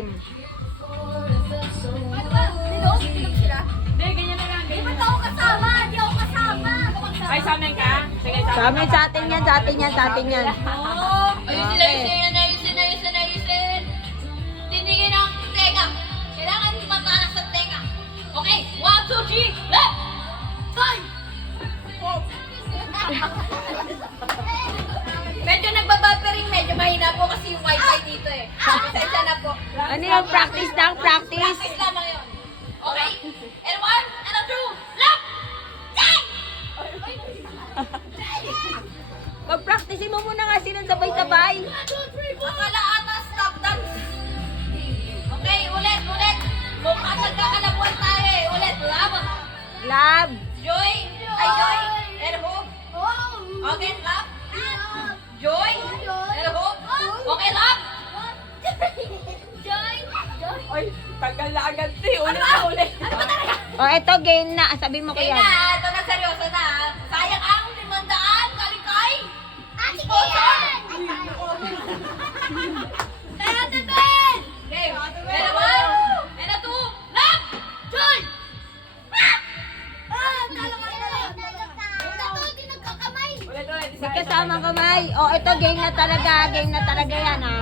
game. Paano ba? Sinog sila? Hindi, ganyan na lang. Di ba't ako kasama? Di ako kasama. Ay, sa amin ka? Sige, Sa amin, sa atin yan, sa atin yan, sa atin yan. Oh, Okay. ayusin. Tinigin ang tenga. Kailangan matalas sa tenga. Okay, 1, 2, 3, left! Time! Medyo nagbabuffering, medyo mahina po kasi yung wifi dito eh. Pasensya na po. Ano yung practice lang, practice? Practice lamang yun. Okay? And 1, and 2, left! Time! Mag-practice mo muna nga silang sabay-sabay. 1, 2, 3, 4. Akala ata stop dance. Okay, ulit. Mukhang nagkakalabuan tayo eh. Ulit, love. Love. Joy. Ay, Joy. And hope. Okay, love. Joy. And hope. Okay, love. Joy. Ay, tagal na agad. Ulit. Ano ba talaga? O, eto, game na. Sabi mo ko Okay yan. na, ito na seryoso na. Sayang ang 500 kalikay. Sponsor. Kaya tibin. Game. And a 1, and a 2, love. Joy. Ulit. May kasamang kamay. O, eto, game na talaga. Game na talaga yan, ha.